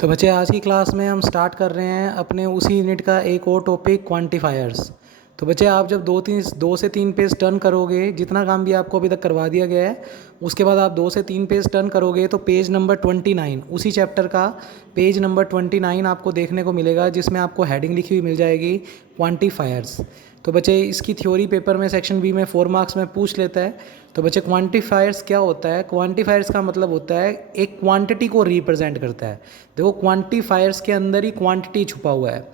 तो बच्चे आज की क्लास में हम स्टार्ट कर रहे हैं अपने उसी यूनिट का एक और टॉपिक क्वांटिफायर्स। तो बच्चे आप जब दो से तीन पेज टर्न करोगे, जितना काम भी आपको अभी तक करवा दिया गया है उसके बाद आप 2 से 3 पेज टर्न करोगे तो पेज नंबर 29 उसी चैप्टर का पेज नंबर 29 आपको देखने को मिलेगा, जिसमें आपको हेडिंग लिखी हुई मिल जाएगी क्वांटिफायर्स। तो बच्चे इसकी थ्योरी पेपर में सेक्शन बी में 4 मार्क्स में पूछ लेता है। तो बच्चे क्वांटिफायर्स क्या होता है? क्वांटिफायर्स का मतलब होता है एक क्वांटिटी को रिप्रेजेंट करता है। देखो क्वांटिफायर्स के अंदर ही क्वांटिटी छुपा हुआ है।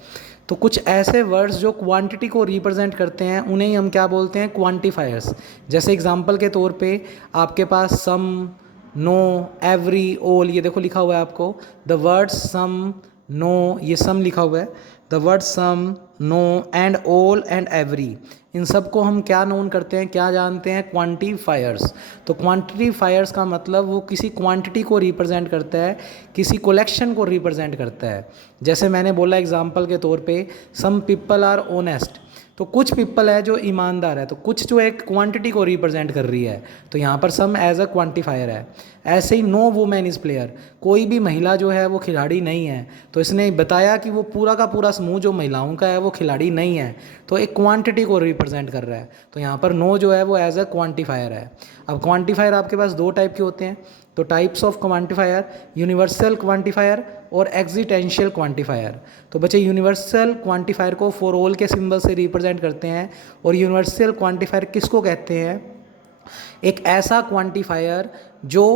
तो कुछ ऐसे वर्ड्स जो क्वांटिटी को रिप्रेजेंट करते हैं उन्हें ही हम क्या बोलते हैं? क्वांटिफायर्स। जैसे एग्जांपल के तौर पे आपके पास सम, नो, एवरी, ऑल, ये देखो लिखा हुआ है आपको। द वर्ड सम, नो, ये सम लिखा हुआ है। The word some, no and all and every, इन सब को हम क्या नोन करते हैं, क्या जानते हैं? क्वांटिफायर्स। तो क्वांटिफायर्स का मतलब वो किसी क्वांटिटी को रिप्रेजेंट करता है, किसी कलेक्शन को रिप्रेजेंट करता है। जैसे मैंने बोला एग्जांपल के तौर पे, सम पीपल आर ऑनेस्ट, तो कुछ पीपल है जो ईमानदार है, तो कुछ जो एक क्वांटिटी को रिप्रेजेंट कर रही है, तो यहाँ पर सम एज अ क्वांटिफायर है। ऐसे ही नो वुमेन इज़ प्लेयर, कोई भी महिला जो है वो खिलाड़ी नहीं है, तो इसने बताया कि वो पूरा का पूरा समूह जो महिलाओं का है वो खिलाड़ी नहीं है, तो एक क्वांटिटी को रिप्रेजेंट कर रहा है। तो यहाँ पर नो जो है वो एज अ क्वांटिफायर है। अब क्वांटिफायर आपके पास दो टाइप के होते हैं। तो types of quantifier, universal quantifier और एग्जिटेंशियल क्वांटिफायर। तो बच्चे यूनिवर्सल क्वांटिफायर को फॉर ऑल के सिंबल से रिप्रेजेंट करते हैं। और यूनिवर्सल क्वांटिफायर किसको कहते हैं? एक ऐसा क्वांटिफायर जो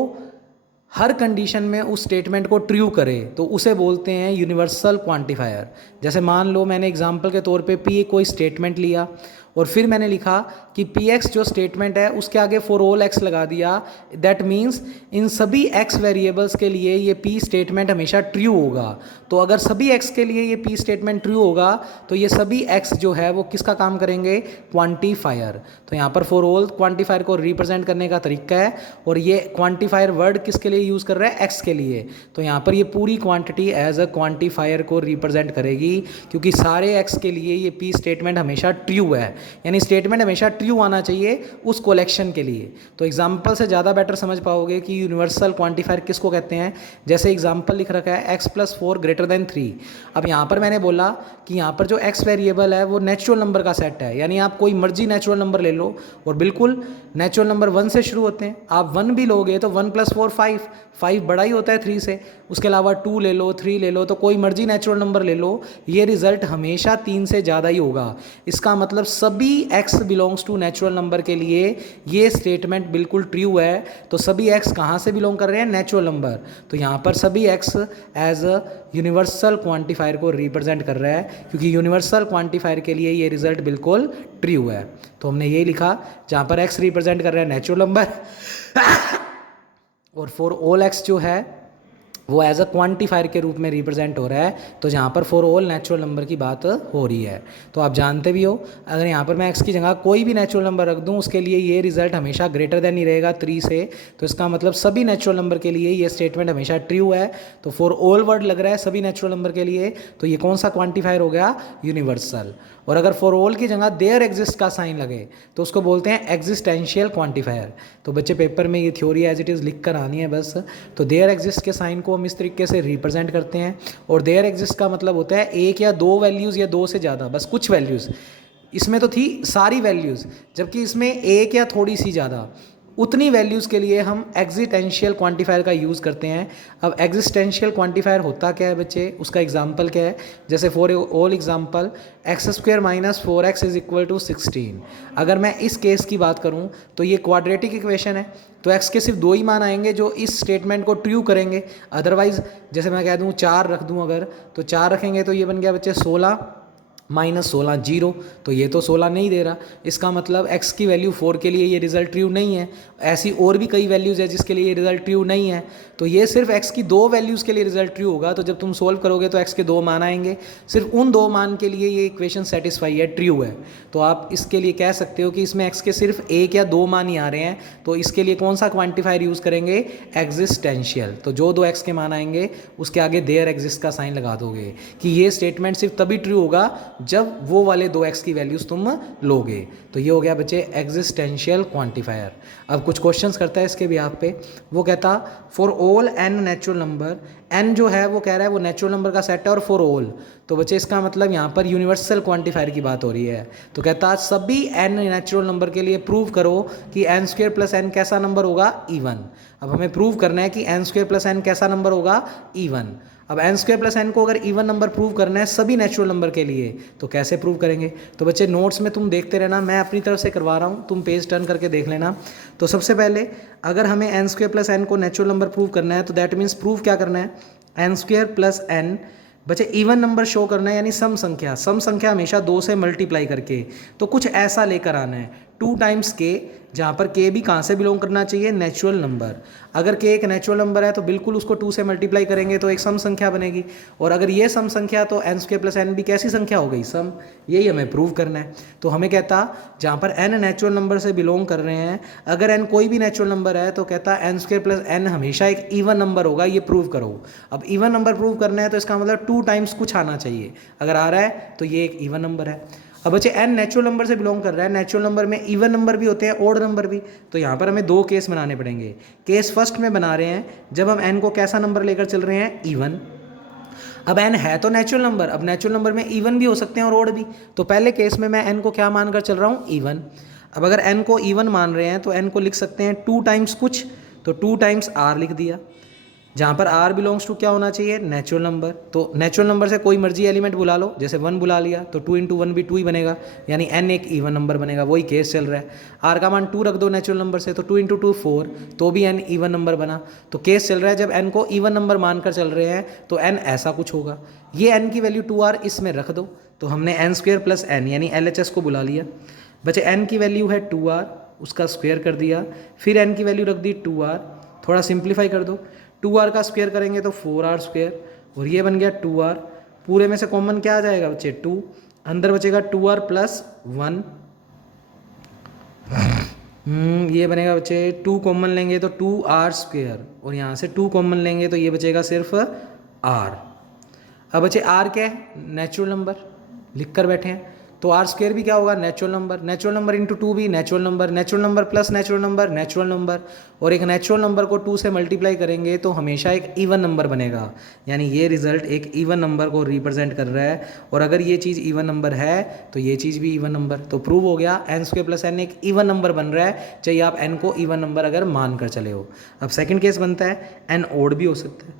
हर कंडीशन में उस स्टेटमेंट को ट्रू करे, तो उसे बोलते हैं यूनिवर्सल क्वांटिफायर। जैसे मान लो मैंने एग्जांपल के तौर पे पी कोई स्टेटमेंट लिया और फिर मैंने लिखा कि पी एक्स जो स्टेटमेंट है उसके आगे फॉर ऑल एक्स लगा दिया। दैट मीन्स इन सभी एक्स वेरिएबल्स के लिए ये पी स्टेटमेंट हमेशा ट्रू होगा। तो अगर सभी एक्स के लिए ये पी स्टेटमेंट ट्रू होगा तो ये सभी एक्स जो है वो किसका काम करेंगे? क्वांटिफायर। तो यहाँ पर फॉर ऑल क्वांटिफायर को रिप्रेजेंट करने का तरीका है, और ये क्वांटिफायर वर्ड किसके लिए यूज़ कर रहा है? एक्स के लिए। तो यहाँ पर ये पूरी क्वांटिटी एज अ क्वांटिफायर को रिप्रेजेंट करेगी, क्योंकि सारे एक्स के लिए ये पी स्टेटमेंट हमेशा ट्रू है, यानी स्टेटमेंट हमेशा ट्रू आना चाहिए उस कलेक्शन के लिए। तो एग्जांपल से ज़्यादा बेटर समझ पाओगे कि यूनिवर्सल क्वांटिफायर किसको कहते हैं। जैसे एग्जांपल लिख रखा है x+4 ग्रेटर देन 3। अब यहाँ पर मैंने बोला कि यहाँ पर जो x वेरिएबल है वो नेचुरल नंबर का सेट है, यानी आप कोई मर्जी नेचुरल नंबर ले लो, और बिल्कुल नेचुरल नंबर 1 से शुरू होते हैं। आप 1 भी लोगे तो 1+4 5, 5 बड़ा ही होता है 3 से। उसके अलावा 2 ले लो, 3 ले लो, तो कोई मर्जी नेचुरल नंबर ले लो, ये रिजल्ट हमेशा 3 से ज़्यादा ही होगा। इसका मतलब सभी x belongs to natural number के लिए ये स्टेटमेंट बिल्कुल ट्रू है। तो सभी x कहाँ से बिलोंग कर रहे हैं? Natural number. तो यहाँ पर सभी x as a universal quantifier को रिप्रेजेंट कर रहा है, क्योंकि यूनिवर्सल क्वांटिफायर के लिए ये रिजल्ट बिल्कुल ट्रू है। तो हमने ये लिखा जहाँ पर x रिप्रेजेंट कर रहा है नेचुरल नंबर और फॉर ऑल एक्स जो है वो एज अ क्वांटिफायर के रूप में रिप्रेजेंट हो रहा है। तो जहाँ पर फॉर ऑल नेचुरल नंबर की बात हो रही है, तो आप जानते भी हो अगर यहाँ पर मैं एक्स की जगह कोई भी नेचुरल नंबर रख दूँ उसके लिए ये रिजल्ट हमेशा ग्रेटर देन ही रहेगा 3 से। तो इसका मतलब सभी नेचुरल नंबर के लिए ये स्टेटमेंट हमेशा ट्रू है। तो फॉर ऑल वर्ड लग रहा है सभी नेचुरल नंबर के लिए, तो ये कौन सा क्वांटिफायर हो गया? यूनिवर्सल। और अगर फॉर ऑल की जगह देयर एग्जिस्ट का साइन लगे तो उसको बोलते हैं एग्जिस्टेंशियल क्वांटिफायर। तो बच्चे पेपर में ये थ्योरी एज इट इज़ लिख कर आनी है बस। तो देयर एग्जिस्ट के साइन को हम इस तरीके से रिप्रेजेंट करते हैं, और देयर एग्जिस्ट का मतलब होता है एक या दो वैल्यूज़ या दो से ज़्यादा, बस कुछ वैल्यूज़। इसमें तो थी सारी वैल्यूज़, जबकि इसमें एक या थोड़ी सी ज़्यादा, उतनी वैल्यूज़ के लिए हम एग्जिस्टेंशियल क्वांटिफायर का यूज़ करते हैं। अब एग्जिस्टेंशियल क्वांटिफायर होता क्या है बच्चे? उसका एग्जांपल क्या है? जैसे for all example x² - 4x = 16। अगर मैं इस केस की बात करूं तो ये क्वाड्रेटिक इक्वेशन है, तो x के सिर्फ दो ही मान आएंगे जो इस स्टेटमेंट को ट्रू करेंगे। अदरवाइज जैसे मैं कह दूं 4 रख दूं अगर, तो 4 रखेंगे तो ये बन गया बच्चे 16 -16 0। तो ये तो 16 नहीं दे रहा, इसका मतलब x की वैल्यू 4 के लिए ये रिजल्ट ट्रू नहीं है। ऐसी और भी कई वैल्यूज़ है जिसके लिए ये रिजल्ट ट्रू नहीं है। तो ये सिर्फ x की दो वैल्यूज़ के लिए रिजल्ट ट्रू होगा। तो जब तुम सोल्व करोगे तो x के दो मान आएंगे, सिर्फ उन दो मान के लिए ये इक्वेशन सेटिस्फाई है, ट्रू है। तो आप इसके लिए कह सकते हो कि इसमें x के सिर्फ एक या दो मान ही आ रहे हैं, तो इसके लिए कौन सा क्वांटिफायर यूज़ करेंगे? एग्जिस्टेंशियल। तो जो दो x के मान आएंगे उसके आगे देयर एग्जिस्ट का साइन लगा दोगे कि ये स्टेटमेंट सिर्फ तभी ट्रू होगा जब वो वाले दो x की वैल्यूज़ तुम लोगे। तो ये हो गया बच्चे एग्जिस्टेंशियल क्वांटिफायर। अब कुछ क्वेश्चंस करता है इसके बिहाफ पे। वो कहता for all n natural number n जो है वो कह रहा है वो नेचुरल नंबर का सेट है और फॉर ऑल, तो बच्चे इसका मतलब यहाँ पर यूनिवर्सल क्वांटिफायर की बात हो रही है। तो कहता है सभी n नेचुरल नंबर के लिए प्रूव करो कि n स्क्वायर प्लस n कैसा नंबर होगा, इवन। अब हमें प्रूव करना है कि n स्क्वायर प्लस n कैसा नंबर होगा, इवन। अब n स्क्वायर प्लस n को अगर इवन नंबर प्रूव करना है सभी नेचुरल नंबर के लिए, तो कैसे प्रूव करेंगे? तो बच्चे नोट्स में तुम देखते रहना, मैं अपनी तरफ से करवा रहा हूँ, तुम पेज टर्न करके देख लेना। तो सबसे पहले अगर हमें n स्क्वायर प्लस n को नेचुरल नंबर प्रूव करना है तो दैट मीन्स प्रूव क्या करना है, n स्क्वायर प्लस n बच्चे इवन नंबर शो करना है, यानी सम संख्या। सम संख्या हमेशा 2 से मल्टीप्लाई करके, तो कुछ ऐसा लेकर आना है 2 टाइम्स k, जहाँ पर k भी कहाँ से बिलोंग करना चाहिए, नेचुरल नंबर। अगर k एक नेचुरल नंबर है तो बिल्कुल उसको 2 से मल्टीप्लाई करेंगे तो एक सम संख्या बनेगी, और अगर ये सम संख्या तो n स्क्वायर प्लस n भी कैसी संख्या हो गई, सम। यही हमें प्रूव करना है। तो हमें कहता जहाँ पर n नेचुरल नंबर से बिलोंग कर रहे हैं, अगर n कोई भी नेचुरल नंबर है तो कहता n स्क्वायर प्लस n हमेशा एक इवन नंबर होगा, ये प्रूव करो। अब इवन नंबर प्रूव करना है तो इसका मतलब 2 टाइम्स कुछ आना चाहिए, अगर आ रहा है तो ये एक इवन नंबर है। अब बच्चे n नेचुरल नंबर से बिलोंग कर रहा है, नेचुरल नंबर में इवन नंबर भी होते हैं, ऑड नंबर भी। तो यहाँ पर हमें 2 केस बनाने पड़ेंगे। केस फर्स्ट में बना रहे हैं जब हम n को कैसा नंबर लेकर चल रहे हैं, इवन। अब n है तो नेचुरल नंबर, अब नेचुरल नंबर में इवन भी हो सकते हैं और ऑड भी। तो पहले केस में मैं n को क्या मानकर चल रहा हूँ, इवन। अब अगर n को इवन मान रहे हैं तो n को लिख सकते हैं 2 टाइम्स कुछ, तो 2 टाइम्स r लिख दिया, जहाँ पर r बिलोंग्स टू क्या होना चाहिए, नेचुरल नंबर। तो नेचुरल नंबर से कोई मर्जी एलिमेंट बुला लो, जैसे 1 बुला लिया तो 2 इंटू 1 भी 2 ही बनेगा, यानी n एक इवन नंबर बनेगा। वही केस चल रहा है, r का मान 2 रख दो नेचुरल नंबर से, तो 2 इंटू 2 4, तो भी n इवन नंबर बना। तो केस चल रहा है जब n को इवन नंबर मानकर चल रहे हैं तो n ऐसा कुछ होगा। ये n की वैल्यू 2r इसमें रख दो, तो हमने n स्क्वायर प्लस n यानी LHS को बुला लिया। बचे n की वैल्यू है 2r, उसका स्क्वायर कर दिया, फिर n की वैल्यू रख दी 2r, थोड़ा सिंप्लीफाई कर दो, 2r का स्क्वायर करेंगे तो 4r स्क्वायर, और ये बन गया 2r। पूरे में से कॉमन क्या आ जाएगा बच्चे, 2, अंदर बचेगा 2r प्लस 1। ये बनेगा बच्चे 2 कॉमन लेंगे तो 2r स्क्वायर, और यहाँ से 2 कॉमन लेंगे तो ये बचेगा सिर्फ r। अब बच्चे r क्या है, नेचुरल नंबर, लिख कर बैठे हैं। तो आर स्क्वायर भी क्या होगा, natural number. Natural number into 2 भी natural number, natural number plus natural number, natural number. और एक नेचुरल नंबर को 2 से मल्टीप्लाई करेंगे तो हमेशा एक इवन नंबर बनेगा, यानी ये रिजल्ट एक इवन नंबर को रिप्रेजेंट कर रहा है। और अगर ये चीज़ इवन नंबर है तो ये चीज़ भी इवन नंबर। तो प्रूव हो गया n स्क्वायर प्लस n एक इवन नंबर बन रहा है, चाहिए आप n को इवन नंबर अगर मान कर चले हो। अब सेकेंड केस बनता है n ओड भी हो सकता है।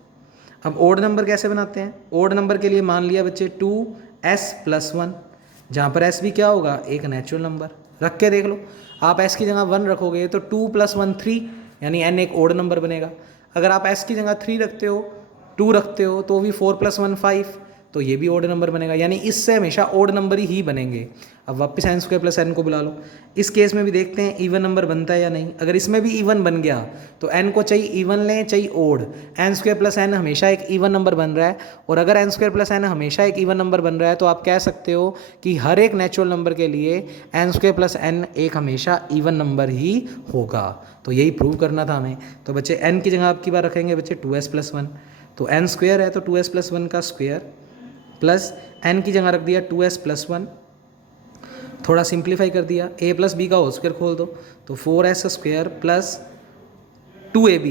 अब ओड नंबर कैसे बनाते हैं, ओड नंबर के लिए मान लिया बच्चे 2s प्लस 1, जहाँ पर s भी क्या होगा, एक नेचुरल नंबर। रख के देख लो, आप s की जगह 1 रखोगे तो 2 प्लस 1 3, यानी n एक ओड नंबर बनेगा। अगर आप s की जगह 3 रखते हो, 2 रखते हो तो भी 4 प्लस 1 5, तो ये भी ओड नंबर बनेगा, यानी इससे हमेशा ओड नंबर ही बनेंगे। अब वापस n स्क्वायर प्लस n को बुला लो। इस केस में भी देखते हैं इवन नंबर बनता है या नहीं। अगर इसमें भी इवन बन गया तो n को चाहिए इवन लें चाहिए odd, n square plus n हमेशा एक इवन नंबर बन रहा है। और अगर n स्क्वायर प्लस n हमेशा एक इवन नंबर बन रहा है तो आप कह सकते हो कि हर एक नेचुरल नंबर के लिए n स्क्वायर प्लस n एक हमेशा इवन नंबर ही होगा। तो यही प्रूव करना था हमें। तो बच्चे n की जगह आपकी बार रखेंगे बच्चे 2s प्लस 1, तो n स्क्वायर है तो 2s प्लस 1 का स्क्वायर, प्लस n की जगह रख दिया 2s प्लस 1, थोड़ा सिंप्लीफाई कर दिया, a प्लस बी का होल स्क्वायर खोल दो तो 4s स्क्वायर प्लस 2ab,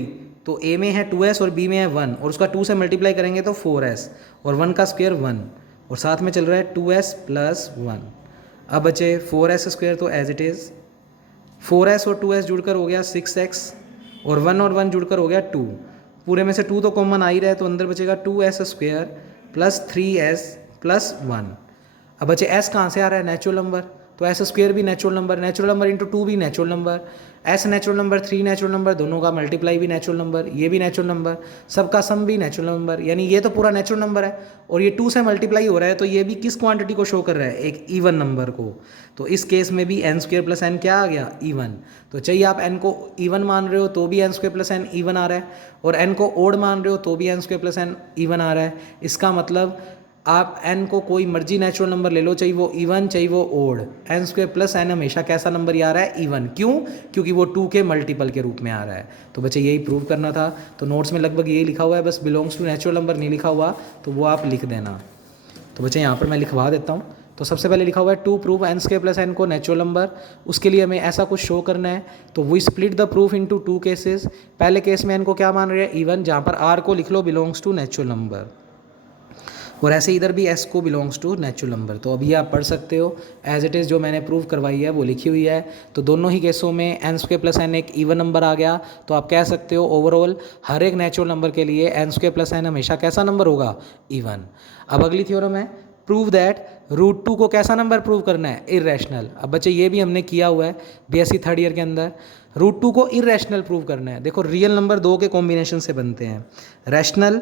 तो a में है 2s और b में है 1, और उसका 2 से मल्टीप्लाई करेंगे तो 4s, और 1 का स्क्वायर 1, और साथ में चल रहा है 2s प्लस 1। अब बचे 4s स्क्वायर तो एज इट इज़, 4s और 2s जुड़कर हो गया 6x, और 1 और 1 जुड़कर हो गया 2। पूरे में से 2 तो कॉमन आ ही रहा है, तो अंदर बचेगा 2s square plus 3s plus 1। अब बचे s कहाँ से आ रहा है, नेचुरल नंबर, तो s स्क्वायर भी natural number, natural number into 2 भी natural number, s natural number 3 natural number, दोनों का मल्टीप्लाई भी नेचुरल नंबर, ये भी नेचुरल नंबर, सबका सम भी नेचुरल नंबर, यानी ये तो पूरा नेचुरल नंबर है। और ये 2 से मल्टीप्लाई हो रहा है तो ये भी किस क्वांटिटी को शो कर रहा है, एक इवन नंबर को। तो इस केस में भी n स्क्वायर प्लस n क्या आ गया, इवन। तो चाहिए आप n को इवन मान रहे हो तो भी n square plus n even आ रहा है, और n को ओड मान रहे हो तो भी n square plus n even आ रहा है। इसका मतलब आप n को कोई मर्जी नेचुरल नंबर ले लो, चाहिए वो इवन चाहिए वो odd, n square plus n हमेशा कैसा नंबर ही आ रहा है, इवन। क्यों, क्योंकि वो 2 के मल्टीपल के रूप में आ रहा है। तो बच्चे यही प्रूव करना था। तो नोट्स में लगभग यही लिखा हुआ है, बस बिलोंग्स टू नेचुरल नंबर नहीं लिखा हुआ, तो वो आप लिख देना। तो बच्चे यहाँ पर मैं लिखवा देता हूँ, तो सबसे पहले लिखा हुआ है to prove n square plus n को नेचुरल नंबर, उसके लिए हमें ऐसा कुछ शो करना है। तो we split the proof into two cases. पहले केस में एन को क्या मान रहे हैं, इवन, जहाँ पर आर को लिख लो बिलोंग्स टू नेचुरल नंबर, और ऐसे इधर भी एस को बिलोंग्स टू नेचुरल नंबर। तो अभी आप पढ़ सकते हो एज इट इज़, जो मैंने प्रूव करवाई है वो लिखी हुई है। तो दोनों ही केसों में एन स्क्वायर प्लस एन एक इवन नंबर आ गया। तो आप कह सकते हो ओवरऑल हर एक नेचुरल नंबर के लिए एन स्क्वायर प्लस एन हमेशा कैसा नंबर होगा, इवन। अब अगली थ्योरम है प्रूव दैट रूट टू को कैसा नंबर प्रूव करना है, इरेशनल। अब बच्चे ये भी हमने किया हुआ है बीएससी थर्ड ईयर के अंदर, रूट टू को इरेशनल प्रूव करना है। देखो रियल नंबर दो के कॉम्बिनेशन से बनते हैं, रैशनल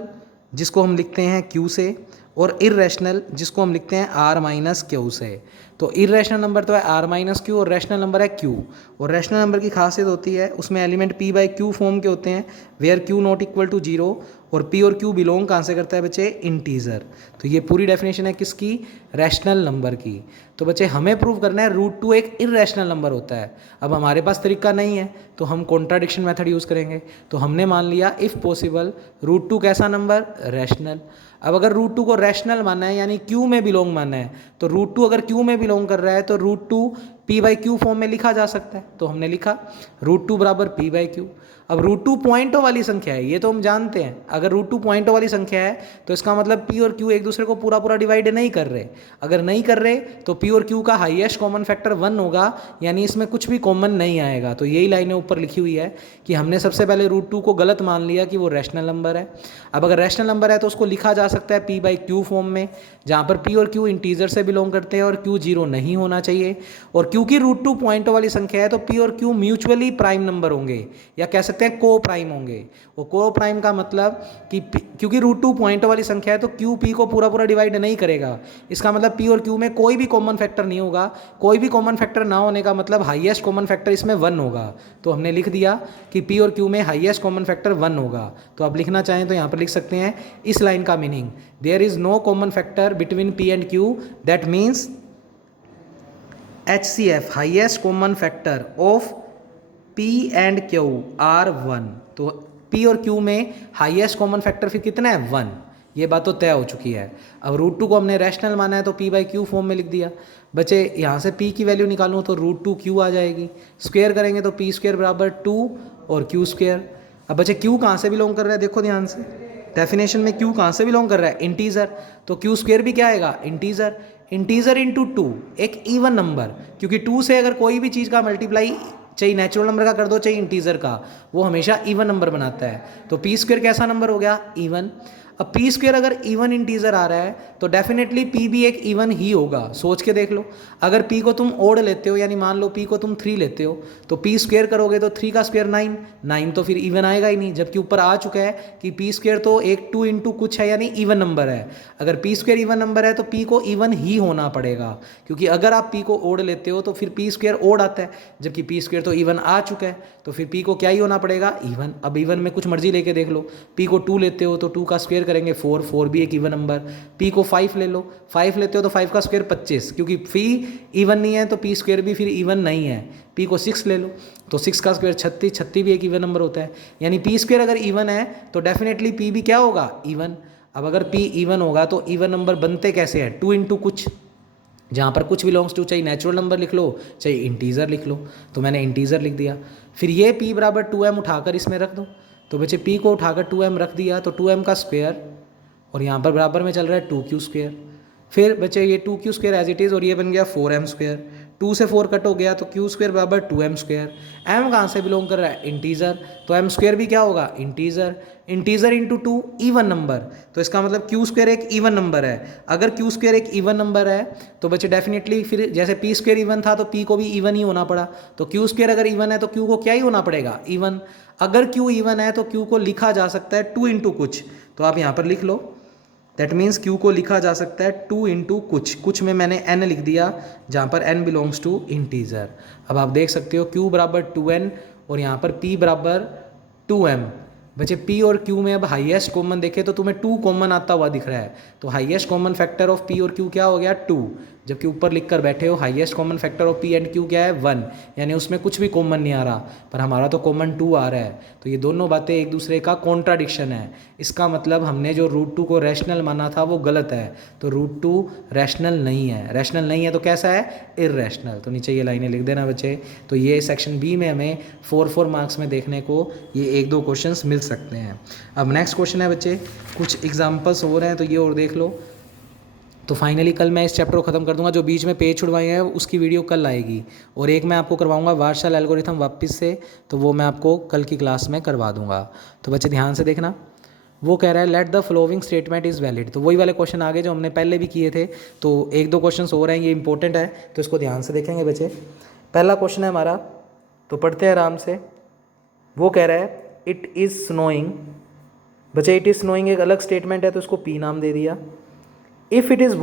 जिसको हम लिखते हैं क्यू से, और इरेशनल जिसको हम लिखते हैं आर माइनस क्यू से। तो इरेशनल नंबर तो है आर माइनस क्यू और रैशनल नंबर है क्यू। और रैशनल नंबर की खासियत होती है उसमें element P by Q form के होते हैं, where Q not equal to zero, और पी और क्यू बिलोंग कहाँ से करता है बच्चे, इंटीजर। तो ये पूरी डेफिनेशन है किसकी, रैशनल नंबर की। तो बच्चे हमें प्रूव करना है रूट टू एक इरेशनल नंबर होता है। अब हमारे पास तरीका नहीं है तो हम कॉन्ट्राडिक्शन मेथड यूज़ करेंगे। तो हमने मान लिया इफ़ पॉसिबल रूट टू कैसा नंबर, रैशनल। अब अगर रूट टू को रैशनल मानना है यानी क्यू में बिलोंग मानना है, तो रूट टू अगर क्यू में बिलोंग कर रहा है तो root two P by Q form में लिखा जा सकता है। तो हमने लिखा रूट टू बराबर पी बाई क्यू। अब रूट टू पॉइंटों वाली संख्या है, ये तो हम जानते हैं। अगर रूट टू पॉइंटों वाली संख्या है तो इसका मतलब पी और क्यू एक दूसरे को पूरा पूरा डिवाइड नहीं कर रहे। अगर नहीं कर रहे तो पी और क्यू का हाईएस्ट कॉमन फैक्टर 1 होगा, यानी इसमें कुछ भी कॉमन नहीं आएगा। तो यही लाइनें ऊपर लिखी हुई है कि हमने सबसे पहले रूट टू को गलत मान लिया कि वो रैशनल नंबर है। अब अगर रैशनल नंबर है तो उसको लिखा जा सकता है पी बाई क्यू फॉर्म में, जहाँ पर पी और क्यू इंटीजर से बिलोंग करते हैं और क्यू जीरो नहीं होना चाहिए। और क्योंकि रूट टू पॉइंटों वाली संख्या है तो पी और क्यू म्यूचुअली प्राइम नंबर होंगे, या कह सकते हैं को प्राइम होंगे। वो को प्राइम का मतलब कि क्योंकि रूट टू पॉइंटों वाली संख्या है तो क्यू पी को पूरा पूरा डिवाइड नहीं करेगा। इसका मतलब पी और क्यू में कोई भी कॉमन फैक्टर नहीं होगा। कोई भी कॉमन फैक्टर ना होने का मतलब हाईएस्ट कॉमन फैक्टर इसमें 1 होगा। तो हमने लिख दिया कि पी और क्यू में हाईएस्ट कॉमन फैक्टर 1 होगा। तो आप लिखना चाहें तो यहाँ पर लिख सकते हैं इस लाइन का meaning, there is no common factor between P and Q, that means HCF highest common factor of P and Q are 1। तो P और Q में हाईएस्ट कॉमन फैक्टर फिर कितना है, 1। ये बात तो तय हो चुकी है। अब रूट टू को हमने रैशनल माना है तो P बाई क्यू फॉर्म में लिख दिया। बच्चे यहाँ से P की वैल्यू निकालूँ तो रूट टू क्यू आ जाएगी, स्क्वायर करेंगे तो P स्क्वायर बराबर 2 और Q स्क्वायर। अब बच्चे Q कहाँ से बिलोंग कर रहा है, देखो ध्यान से डेफिनेशन में Q कहाँ से बिलोंग कर रहा है, इंटीजर। तो Q स्क्वायर भी क्या आएगा, इंटीजर। इंटीजर इंटू 2 एक इवन नंबर, क्योंकि 2 से अगर कोई भी चीज़ का मल्टीप्लाई चाहे नेचुरल नंबर का कर दो चाहे इंटीजर का, वो हमेशा इवन नंबर बनाता है। तो पी स्क्वायर कैसा नंबर हो गया, इवन। अब पी स्क्वायर अगर इवन इंटीजर आ रहा है तो डेफिनेटली पी भी एक इवन ही होगा। सोच के देख लो, अगर पी को तुम ओड लेते हो यानी मान लो पी को तुम 3 लेते हो तो पी स्क्वायर करोगे तो 3 का स्क्वायर 9, 9 तो फिर इवन आएगा ही नहीं, जबकि ऊपर आ चुका है कि पी स्क्वायर तो एक 2 इंटू कुछ है यानी इवन नंबर है। अगर पी स्क्वायर इवन नंबर है तो पी को इवन ही होना पड़ेगा, क्योंकि अगर आप पी को ओड लेते हो तो फिर पी स्क्वायर ओड आता है, जबकि पी स्क्वायर तो इवन आ चुका है, तो फिर पी को क्या ही होना पड़ेगा, इवन। अब इवन में कुछ मर्जी लेके देख लो, पी को 2 लेते हो तो 2 का स्क्वायर करेंगे 4, 4 भी एक इवन नंबर। पी को 5 ले लो, 5 लेते हो तो 5 का स्क्वायर 25, क्योंकि पी इवन नहीं है तो पी स्क्वायर भी फिर इवन नहीं है। पी को 6 ले लो तो 6 का स्क्वायर 36, 36 भी एक इवन नंबर होता है। यानी पी स्क्वायर अगर इवन है तो डेफिनेटली पी भी क्या होगा, इवन। अब अगर पी इवन होगा तो इवन नंबर बनते कैसे हैं, 2 इंटू कुछ, जहाँ पर कुछ बिलोंग्स टू चाहे नेचुरल नंबर लिख लो चाहे इंटीजर लिख लो। तो मैंने इंटीजर लिख दिया। फिर ये p बराबर 2m उठाकर इसमें रख दो। तो बच्चे p को उठाकर 2m रख दिया तो 2m का स्क्वायर, और यहाँ पर बराबर में चल रहा है 2q स्क्वायर। फिर बच्चे ये 2q square as it is, और ये बन गया 4m स्क्वायर। 2 से 4 कट हो गया तो q स्क्वायर बराबर 2m स्क्वायर। m कहाँ से बिलोंग कर रहा है, इंटीजर, तो m स्क्वायर भी क्या होगा, integer. Integer into 2 even number, तो इसका मतलब q स्क्वायर एक इवन नंबर है। अगर q स्क्वायर एक इवन नंबर है तो बच्चे डेफिनेटली फिर जैसे p स्क्वायर इवन था तो p को भी इवन ही होना पड़ा। तो q स्क्वायर अगर इवन है तो q को क्या ही होना पड़ेगा, इवन। अगर q इवन है तो q को लिखा जा सकता है 2 इंटू कुछ, तो आप यहाँ पर लिख लो, दैट मीन्स q को लिखा जा सकता है 2 इंटू कुछ। कुछ में मैंने n लिख दिया जहाँ पर n बिलोंग्स टू इंटीजर। अब आप देख सकते हो q बराबर 2n और यहाँ पर p बराबर 2m। बच्चे p और q में अब हाईएस्ट कॉमन देखे तो तुम्हें 2 कॉमन आता हुआ दिख रहा है, तो highest common factor of p और q क्या हो गया, 2। जबकि ऊपर लिख कर बैठे हो highest common factor of P and Q क्या है 1, यानी उसमें कुछ भी कॉमन नहीं आ रहा, पर हमारा तो कॉमन 2 आ रहा है। तो ये दोनों बातें एक दूसरे का कॉन्ट्राडिक्शन है। इसका मतलब हमने जो रूट 2 को रैशनल माना था वो गलत है, तो रूट 2 रैशनल नहीं है। रैशनल नहीं है तो कैसा है, इररैशनल। तो नीचे ये लाइनें लिख देना बच्चे। तो ये सेक्शन बी में हमें 4 मार्क्स में देखने को ये 1-2 क्वेश्चंस मिल सकते हैं। अब नेक्स्ट क्वेश्चन है बच्चे, कुछ एग्जाम्पल्स हो रहे हैं तो ये और देख लो। तो फाइनली कल मैं इस चैप्टर को ख़त्म कर दूंगा। जो बीच में पेज छुड़वाए हैं उसकी वीडियो कल आएगी, और एक मैं आपको करवाऊंगा वार्शाल एल्गोरिथम वापस से, तो वो मैं आपको कल की क्लास में करवा दूंगा। तो बच्चे ध्यान से देखना। वो कह रहा है let the following statement is valid. तो वही वाले क्वेश्चन आगे जो हमने पहले भी किए थे, तो 1-2 क्वेश्चन हो रहे हैं, ये इंपॉर्टेंट है तो इसको ध्यान से देखेंगे बच्चे। पहला क्वेश्चन है हमारा, तो पढ़ते हैं आराम से। वो कह रहा है इट इज़ स्नोइंग। बच्चे इट इज़ स्नोइंग एक अलग स्टेटमेंट है तो इसको पी नाम दे दिया। इफ़ इट इज़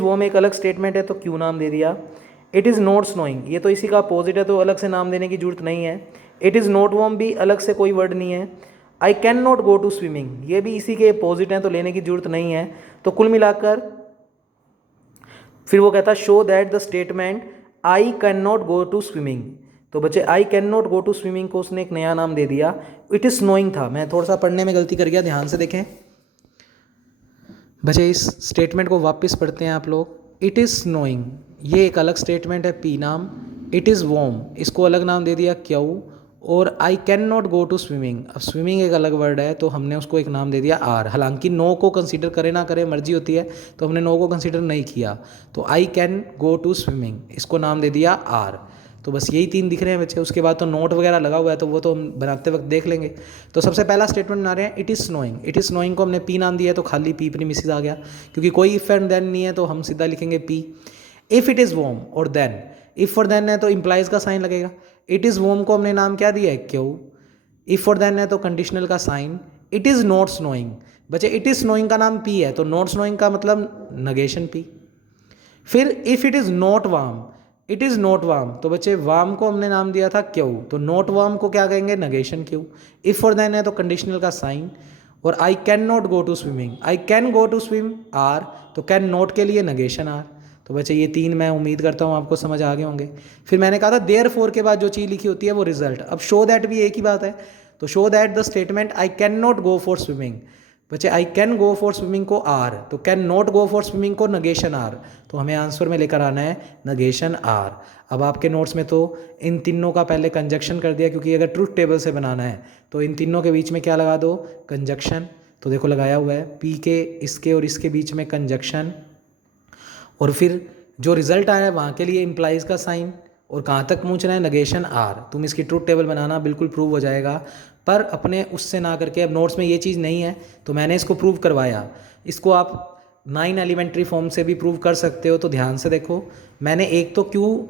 वॉर्म एक अलग स्टेटमेंट है तो क्यू नाम दे दिया। इट इज़ नॉट स्नोइंग ये तो इसी का अपोजिट है तो अलग से नाम देने की जरूरत नहीं है। इट इज़ नॉट वॉर्म भी अलग से कोई वर्ड नहीं है। I can not go to swimming ये भी इसी के अपोजिट हैं तो लेने की जरूरत नहीं है। तो कुल मिलाकर फिर वो कहता है show that the statement I can not go to swimming. तो बच्चे I can not go to swimming को उसने एक नया नाम दे दिया। इट इज़ स्नोइंग था, मैं थोड़ा सा पढ़ने में गलती कर गया, ध्यान से देखें बच्चे। इस स्टेटमेंट को वापस पढ़ते हैं आप लोग। इट इज़ स्नोइंग ये एक अलग स्टेटमेंट है पी नाम। इट इज़ वॉर्म इसको अलग नाम दे दिया क्यू। और I can not go to swimming, अब स्विमिंग एक अलग वर्ड है तो हमने उसको एक नाम दे दिया आर। हालांकि नो को कंसीडर करे ना करे मर्जी होती है, तो हमने नो को कंसीडर नहीं किया। तो I can go to swimming इसको नाम दे दिया आर। तो बस यही 3 दिख रहे हैं बच्चे। उसके बाद तो नोट वगैरह लगा हुआ है तो वो तो हम बनाते वक्त देख लेंगे। तो सबसे पहला स्टेटमेंट बना रहे हैं it is snowing. It is snowing को हमने पी नाम दिया है तो खाली पी प्रीमिसेस आ गया, क्योंकि कोई इफ एंड देन नहीं है तो हम सीधा लिखेंगे P. If it is warm और देन, इफ़ और देन है तो इम्प्लाइज का साइन लगेगा। इट इज़ वॉर्म को हमने नाम क्या दिया है क्यू। इफ़ और देन है तो कंडीशनल का sign. It is not snowing बच्चे, इट इज़ स्नोइंग का नाम पी है तो नॉट स्नोइंग का मतलब नेगेशन पी। फिर if it is not warm, it is not warm तो बच्चे वार्म को हमने नाम दिया था क्यू, तो नॉट वार्म को क्या कहेंगे, नेगेशन क्यू। इफ़ और देन है तो कंडीशनल का साइन। और I can not go to swimming, I can go to swim R, तो कैन नॉट के लिए नेगेशन आर। तो बच्चे ये 3 मैं उम्मीद करता हूँ आपको समझ आ गए होंगे। फिर मैंने कहा था देयर फोर के बाद जो चीज़ लिखी होती है वो रिजल्ट। अब शो दैट भी एक ही बात है, तो show that the statement I can not go for swimming. बच्चे I can go for swimming को आर, तो can not go for swimming को नेगेशन आर, तो हमें आंसर में लेकर आना है नेगेशन आर। अब आपके नोट्स में तो इन तीनों का पहले कंजक्शन कर दिया, क्योंकि अगर ट्रुथ टेबल से बनाना है तो इन तीनों के बीच में क्या लगा दो, कंजक्शन। तो देखो लगाया हुआ है पी के इसके और इसके बीच में कंजक्शन, और फिर जो रिजल्ट आया है वहाँ के लिए इम्प्लाइज का साइन, और कहाँ तक पहुँचना है, नेगेशन आर। तुम इसकी ट्रुथ टेबल बनाना बिल्कुल प्रूव हो जाएगा, पर अपने उससे ना करके, अब नोट्स में ये चीज़ नहीं है तो मैंने इसको प्रूव करवाया। इसको आप 9 एलिमेंट्री फॉर्म से भी प्रूव कर सकते हो। तो ध्यान से देखो, मैंने एक तो Q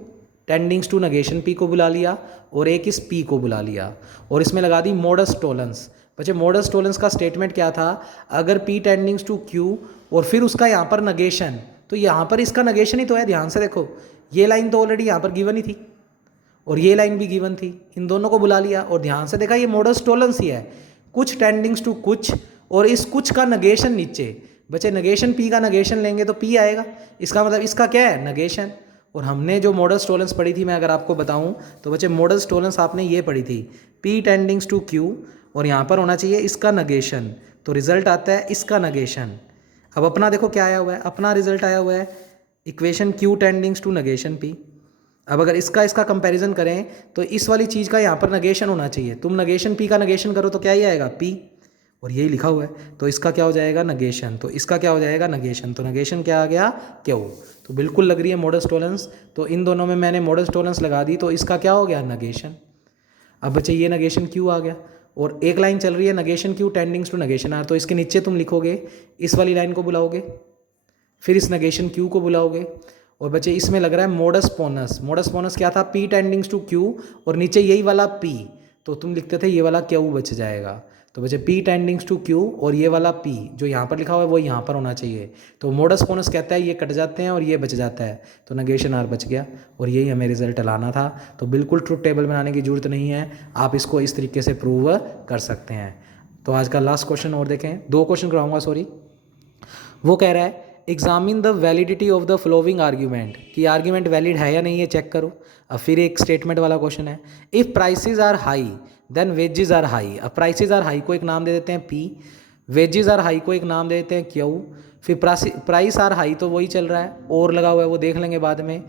tendings to negation P को बुला लिया और एक इस पी को बुला लिया, और इसमें लगा दी मॉडस टोलेंस। बच्चे मॉडस टोलेंस का स्टेटमेंट क्या था, अगर पी टेंडिंग्स टू क्यू और फिर उसका यहाँ पर नेगेशन, तो यहाँ पर इसका नेगेशन ही तो है। ध्यान से देखो, ये लाइन तो ऑलरेडी यहाँ पर गिवन ही थी और ये लाइन भी गिवन थी, इन दोनों को बुला लिया और ध्यान से देखा ये मॉडस टोलेंस ही है, कुछ टेंडिंग्स टू कुछ, और इस कुछ का नेगेशन नीचे। बच्चे नेगेशन पी का नेगेशन लेंगे तो पी आएगा, इसका मतलब इसका क्या है, नेगेशन। और हमने जो मॉडस टोलेंस पढ़ी थी, मैं अगर आपको बताऊं तो बच्चे मॉडस टोलेंस आपने ये पढ़ी थी, पी टेंडिंग्स टू क्यू और यहाँ पर होना चाहिए इसका नेगेशन, तो रिजल्ट आता है इसका नेगेशन। अब अपना देखो क्या आया हुआ है, अपना रिजल्ट आया हुआ है equation Q tendings to negation P. अब अगर इसका कंपैरिजन करें तो इस वाली चीज़ का यहाँ पर नेगेशन होना चाहिए, तुम नेगेशन पी का नेगेशन करो तो क्या ही आएगा, पी, और यही लिखा हुआ है, तो इसका क्या हो जाएगा, नेगेशन, तो इसका क्या हो जाएगा, नेगेशन, तो नेगेशन क्या आ गया, क्यू। तो बिल्कुल लग रही है मॉडस टोलेंस, तो इन दोनों में मैंने मॉडस टोलेंस लगा दी, तो इसका क्या हो गया, नेगेशन। अब बच्चे ये नेगेशन क्यू आ गया, और एक लाइन चल रही है negation Q tendings to negation R, तो इसके नीचे तुम लिखोगे इस वाली लाइन को बुलाओगे, फिर इस नेगेशन क्यू को बुलाओगे, और बच्चे इसमें लग रहा है मॉडस पोनस। मॉडस पोनस क्या था, पी टेंडिंग्स टू क्यू और नीचे यही वाला पी, तो तुम लिखते थे ये वाला क्यू बच जाएगा। तो बच्चे पी टेंडिंग्स टू क्यू और ये वाला पी जो यहाँ पर लिखा हुआ है वो यहाँ पर होना चाहिए, तो मॉडस पोनस कहता है ये कट जाते हैं और ये बच जाता है, तो नेगेशन आर बच गया, और यही हमें रिजल्ट लाना था। तो बिल्कुल ट्रुथ टेबल बनाने की जरूरत नहीं है, आप इसको इस तरीके से प्रूव कर सकते हैं। तो आज का लास्ट क्वेश्चन और देखें, 2 क्वेश्चन कराऊंगा सॉरी। वो कह रहा है examine the validity of the flowing argument, कि आर्ग्यूमेंट वैलिड है या नहीं है चेक करो। अब फिर एक स्टेटमेंट वाला क्वेश्चन है, if prices are high then wages are high. अब प्राइसेस आर हाई को एक नाम दे देते हैं पी, वेजेस आर हाई को एक नाम दे देते हैं क्यू, फिर प्राइस आर हाई तो वही चल रहा है, और लगा हुआ है वो देख लेंगे बाद में।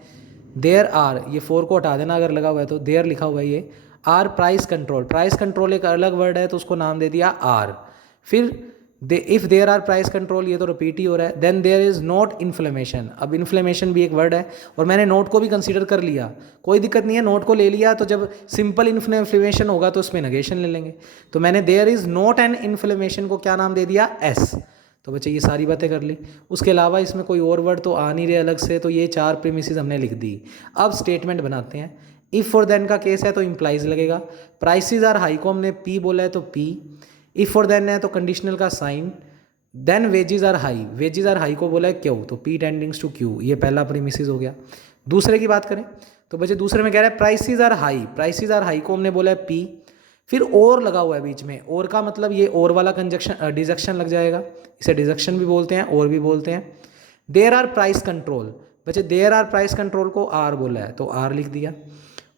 देयर आर, ये फोर को हटा देना अगर लगा हुआ है तो, देयर लिखा हुआ है ये। R price control, price control एक अलग वर्ड है तो उसको नाम दे दिया आर। फिर if there are price control, ये तो रिपीट ही हो रहा है। Then there is not inflation, अब इन्फ्लेमेशन भी एक वर्ड है और मैंने नोट को भी कंसीडर कर लिया, कोई दिक्कत नहीं है, नोट को ले लिया तो जब सिंपल इन्फ्लेमेशन होगा तो उसमें नेगेशन ले लेंगे। तो मैंने there is not and inflation को क्या नाम दे दिया, एस। तो बच्चे ये सारी बातें कर ली, उसके अलावा इसमें कोई और वर्ड तो आ नहीं रहे अलग से, तो ये 4 प्रीमिसेस हमने लिख दी। अब स्टेटमेंट बनाते हैं। इफ़ और देन का केस है तो इम्प्लाइज लगेगा, प्राइसेस आर हाई को हमने पी बोला है तो पी, इफ़ और देन है तो कंडीशनल का sign, then wages are high, wages are high को बोला है क्यू तो पी टेंडिंग्स टू क्यू, ये पहला प्रीमिसेस हो गया। दूसरे की बात करें तो बच्चे दूसरे में कह रहा है prices are high, prices are high को हमने बोला है पी, फिर और लगा हुआ है बीच में, और का मतलब ये और वाला कंजक्शन डिजक्शन लग जाएगा, इसे डिजक्शन भी बोलते हैं और भी बोलते हैं। देयर आर प्राइस कंट्रोल, बच्चे देयर आर प्राइस कंट्रोल को आर बोला है तो आर लिख दिया,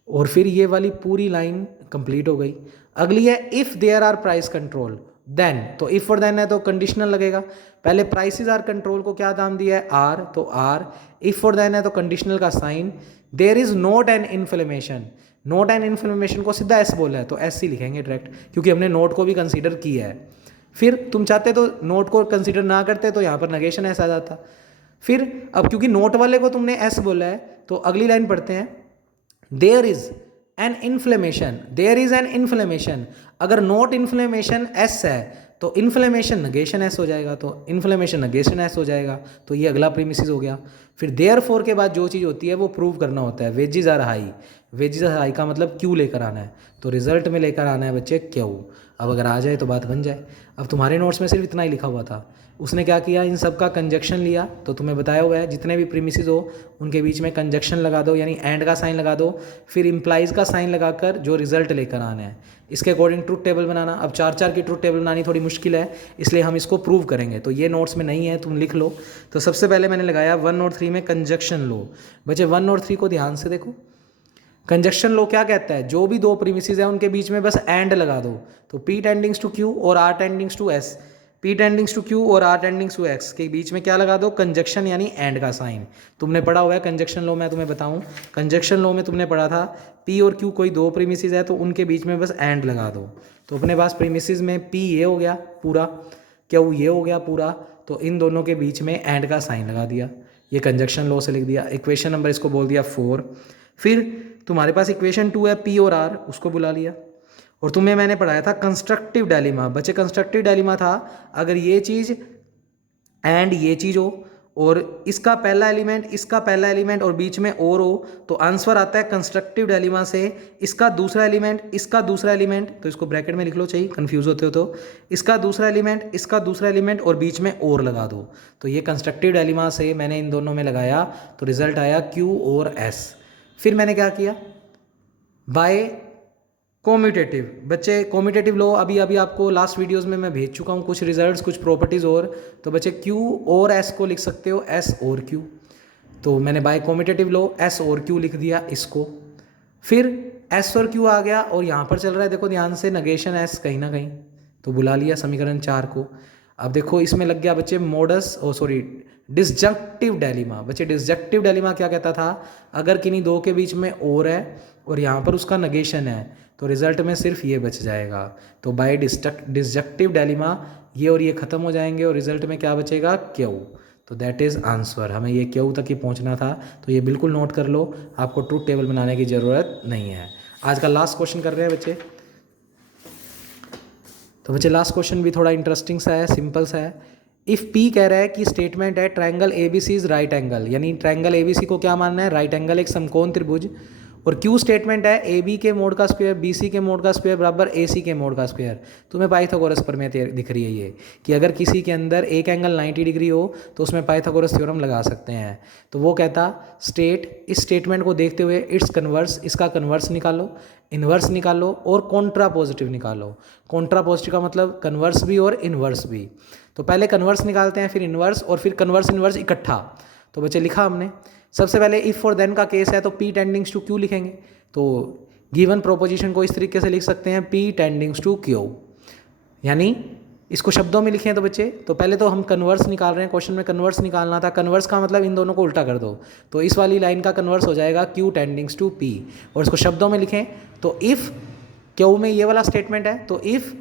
और फिर ये वाली पूरी लाइन कंप्लीट हो गई। अगली है if there are price control then, तो इफ़ और देन है तो कंडीशनल लगेगा, पहले प्राइसेस आर कंट्रोल को क्या नाम दिया है आर तो आर, इफ़ और देन है तो कंडीशनल का sign, there is not and inflation, not and inflation को सीधा एस बोला है तो एस ही लिखेंगे डायरेक्ट, क्योंकि हमने नोट को भी कंसीडर किया है। फिर तुम चाहते तो नोट को कंसीडर ना करते तो यहाँ पर नेगेशन एस आ जाता। फिर अब क्योंकि नोट वाले को तुमने एस बोला है तो अगली लाइन पढ़ते हैं, there is an inflation, there is an inflation, अगर नोट इन्फ्लेमेशन एस है तो इन्फ्लेमेशन नेगेशन एस हो जाएगा, तो इन्फ्लेमेशन नेगेशन एस हो जाएगा, तो ये अगला प्रीमिसिस हो गया। फिर देयर फोर के बाद जो चीज़ होती है वो प्रूव करना होता है, wages are high, wages are high का मतलब क्यू लेकर आना है, तो रिजल्ट में लेकर आना है बच्चे क्यू। अब अगर आ जाए तो बात बन जाए। अब तुम्हारे नोट्स में सिर्फ इतना ही लिखा हुआ था, उसने क्या किया, इन सब का कंजक्शन लिया, तो तुम्हें बताया हुआ है जितने भी प्रीमिसेस हो उनके बीच में कंजक्शन लगा दो, यानी एंड का साइन लगा दो, फिर इम्प्लाइज का साइन लगाकर जो रिजल्ट लेकर आना है, इसके अकॉर्डिंग ट्रूथ टेबल बनाना। अब 4-4 की ट्रूथ टेबल बनानी थोड़ी मुश्किल है, इसलिए हम इसको प्रूव करेंगे, तो ये नोट्स में नहीं है, तुम लिख लो। तो सबसे पहले मैंने लगाया 1 और 3 में कंजक्शन लो। बच्चे 1 और 3 को ध्यान से देखो, कंजक्शन लो क्या कहता है, जो भी दो प्रीमिसेस है उनके बीच में बस एंड लगा दो, तो पी टेंडिंग्स टू क्यू और R tendings to S, P tendings to Q और आर टेंडिंग्स टू एक्स के बीच में क्या लगा दो, कंजक्शन यानी एंड का साइन। तुमने पढ़ा हुआ है कंजक्शन लो, मैं तुम्हें बताऊं, कंजक्शन लो में तुमने पढ़ा था पी और क्यू कोई दो प्रीमिसेस है तो उनके बीच में बस एंड लगा दो। तो अपने पास प्रीमिसेस में पी ये हो गया पूरा, क्यू ये हो गया पूरा, तो इन दोनों के बीच में एंड का साइन लगा दिया, ये कंजक्शन लो से लिख दिया। इक्वेशन नंबर इसको बोल दिया 4। फिर तुम्हारे पास इक्वेशन 2 है पी और आर, उसको बुला लिया। और तुम्हें मैंने पढ़ाया था कंस्ट्रक्टिव डायलेमा, बच्चे कंस्ट्रक्टिव डायलेमा था अगर ये चीज़ एंड ये चीज़ हो और इसका पहला एलिमेंट इसका पहला एलिमेंट और बीच में और हो, तो आंसर आता है कंस्ट्रक्टिव डायलेमा से इसका दूसरा एलिमेंट इसका दूसरा एलिमेंट, तो इसको ब्रैकेट में लिख लो चाहिए कंफ्यूज होते हो तो, इसका दूसरा एलिमेंट इसका दूसरा एलिमेंट और बीच में और लगा दो। तो ये कंस्ट्रक्टिव डायलेमा से मैंने इन दोनों में लगाया तो रिजल्ट आया क्यू और एस। फिर मैंने क्या किया, बाय कोम्यूटेटिव, बच्चे कोम्यूटेटिव लो अभी अभी आपको लास्ट वीडियोस में मैं भेज चुका हूँ कुछ रिजल्ट्स कुछ प्रॉपर्टीज़ और, तो बच्चे Q और S को लिख सकते हो S और Q, तो मैंने बाय कोम्यूटेटिव लो S और Q लिख दिया इसको। फिर S और Q आ गया और यहाँ पर चल रहा है देखो ध्यान से नेगेशन S कहीं ना कहीं, तो बुला लिया समीकरण 4 को। अब देखो इसमें लग गया बच्चे डिसजंक्टिव डायलेमा। बच्चे डिसजंक्टिव डायलेमा क्या कहता था, अगर किन्हीं दो के बीच में और है और यहाँ पर उसका नेगेशन है तो रिजल्ट में सिर्फ ये बच जाएगा, तो बाय डिसजंक्टिव डायलेमा ये और ये खत्म हो जाएंगे और रिजल्ट में क्या बचेगा क्यू, तो दैट इज़ आंसर। हमें ये क्यू तक ही पहुँचना था, तो ये बिल्कुल नोट कर लो, आपको ट्रूथ टेबल बनाने की ज़रूरत नहीं है। आज का लास्ट क्वेश्चन कर रहे हैं बच्चे, तो बच्चे लास्ट क्वेश्चन भी थोड़ा इंटरेस्टिंग सा है, सिंपल सा है। इफ़ पी कह रहा है कि स्टेटमेंट है triangle ABC is right angle, यानी ट्रायंगल ABC को क्या मानना है, राइट एंगल, एक समकोण त्रिभुज, और क्यू स्टेटमेंट है ए बी के मोड का स्क्वायर बी सी के मोड का स्क्वायर बराबर ए सी के मोड का स्क्वायर। तुम्हें पाइथागोरस प्रमेय दिख रही है ये कि अगर किसी के अंदर एक एंगल 90 डिग्री हो तो उसमें पाइथागोरस थ्योरम लगा सकते हैं। तो वो कहता स्टेट, इस स्टेटमेंट को देखते हुए इट्स कन्वर्स, इसका कन्वर्स निकालो, इन्वर्स निकालो और कॉन्ट्रा पॉजिटिव निकालो। कॉन्ट्रा पॉजिटिव का मतलब कन्वर्स भी और इन्वर्स भी। तो पहले कन्वर्स निकालते हैं, फिर इन्वर्स और फिर कन्वर्स इन्वर्स इकट्ठा। तो बच्चे लिखा हमने सबसे पहले इफ़ और देन का केस है तो P टेंडिंग्स टू Q लिखेंगे। तो गिवन प्रोपोजिशन को इस तरीके से लिख सकते हैं P टेंडिंग्स टू Q, यानी इसको शब्दों में लिखें तो बच्चे, तो पहले तो हम कन्वर्स निकाल रहे हैं, क्वेश्चन में कन्वर्स निकालना था। कन्वर्स का मतलब इन दोनों को उल्टा कर दो, तो इस वाली लाइन का कन्वर्स हो जाएगा Q टेंडिंग्स टू P। और इसको शब्दों में लिखें तो इफ़ Q में ये वाला स्टेटमेंट है तो इफ़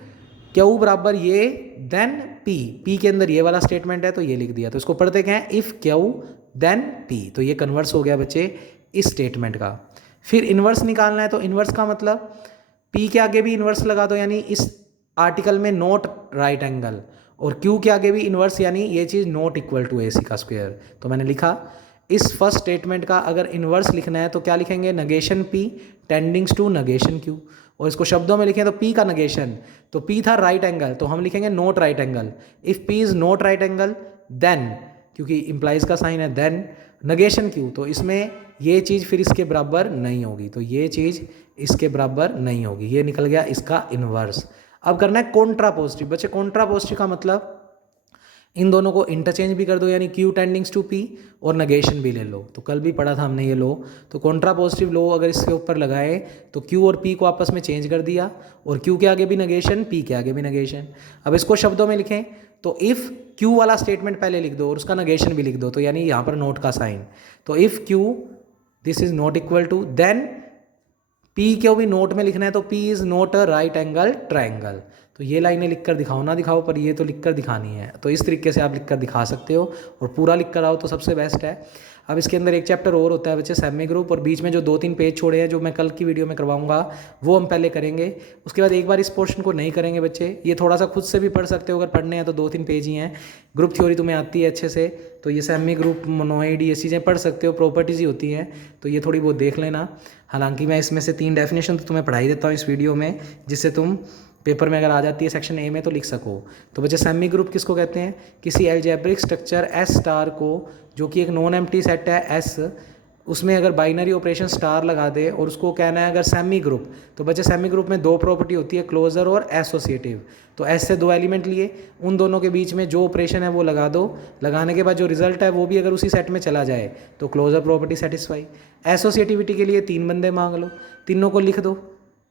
Q बराबर ये देन P के अंदर ये वाला स्टेटमेंट है तो ये लिख दिया। तो इसको पढ़ते क्या है, इफ़ Q देन P, तो ये कन्वर्स हो गया बच्चे इस स्टेटमेंट का। फिर इन्वर्स निकालना है तो इन्वर्स का मतलब P के आगे भी इन्वर्स लगा दो, यानी इस आर्टिकल में नॉट राइट एंगल, और Q के आगे भी इन्वर्स, यानी ये चीज़ नॉट इक्वल टू AC का स्क्वायर। तो मैंने लिखा इस फर्स्ट स्टेटमेंट का अगर इन्वर्स लिखना है तो क्या लिखेंगे, negation P tendings to negation Q। और इसको शब्दों में लिखें तो P का नगेशन, तो P था राइट एंगल तो हम लिखेंगे not right angle. If P is not right angle then, क्योंकि इम्प्लाइज का साइन है देन, नगेशन Q, तो इसमें ये चीज़ फिर इसके बराबर नहीं होगी, तो ये चीज़ इसके बराबर नहीं होगी। ये निकल गया इसका इन्वर्स। अब करना है कॉन्ट्रा पॉजिटिव। बच्चे कॉन्ट्रा पॉजिटिव का मतलब इन दोनों को इंटरचेंज भी कर दो, यानी Q टेंडिंग्स टू P और नगेशन भी ले लो। तो कल भी पढ़ा था हमने ये लो, तो कॉन्ट्रा पॉजिटिव लो अगर इसके ऊपर लगाए तो Q और P को आपस में चेंज कर दिया, और Q के आगे भी नगेशन, P के आगे भी नगेशन। अब इसको शब्दों में लिखें तो इफ़ Q वाला स्टेटमेंट पहले लिख दो और उसका नगेशन भी लिख दो, तो यानी यहाँ पर नोट का साइन। तो if Q this is not equal to, then P को भी नोट में लिखना है तो P is not a right angle triangle. तो ये लाइनें लिखकर दिखाओ ना दिखाओ, पर ये तो लिखकर दिखानी है, तो इस तरीके से आप लिखकर दिखा सकते हो, और पूरा लिख कर आओ तो सबसे बेस्ट है। अब इसके अंदर एक चैप्टर और होता है बच्चे सेमी ग्रुप, और बीच में जो 2-3 पेज छोड़े हैं जो मैं कल की वीडियो में करवाऊंगा वो हम पहले करेंगे। उसके बाद एक बार इस पोर्शन को नहीं करेंगे बच्चे, ये थोड़ा सा खुद से भी पढ़ सकते हो, अगर पढ़ने हैं तो 2-3 पेज ही हैं। ग्रुप थ्योरी तुम्हें आती है अच्छे से, तो ये सेमी ग्रुप, मोनोइड, ये चीज़ें पढ़ सकते हो, प्रॉपर्टीज़ ही होती हैं, तो ये थोड़ी बहुत देख लेना। हालांकि मैं इसमें से 3 डेफिनेशन तो तुम्हें पढ़ा ही देता हूँ इस वीडियो में, जिससे तुम पेपर में अगर आ जाती है सेक्शन ए में तो लिख सको। तो बच्चे सेमी ग्रुप किसको कहते हैं, किसी एल्जेब्रिक स्ट्रक्चर एस स्टार को, जो कि एक नॉन एम्प्टी सेट है एस, उसमें अगर बाइनरी ऑपरेशन स्टार लगा दे और उसको कहना है अगर सेमी ग्रुप, तो बच्चे सेमी ग्रुप में 2 प्रॉपर्टी होती है, क्लोजर और एसोसिएटिव। तो एस से 2 एलिमेंट लिए, उन दोनों के बीच में जो ऑपरेशन है वो लगा दो, लगाने के बाद जो रिजल्ट है वो भी अगर उसी सेट में चला जाए तो क्लोजर प्रॉपर्टी सेटिस्फाई। एसोसिएटिविटी के लिए 3 बंदे मांग लो, तीनों को लिख दो,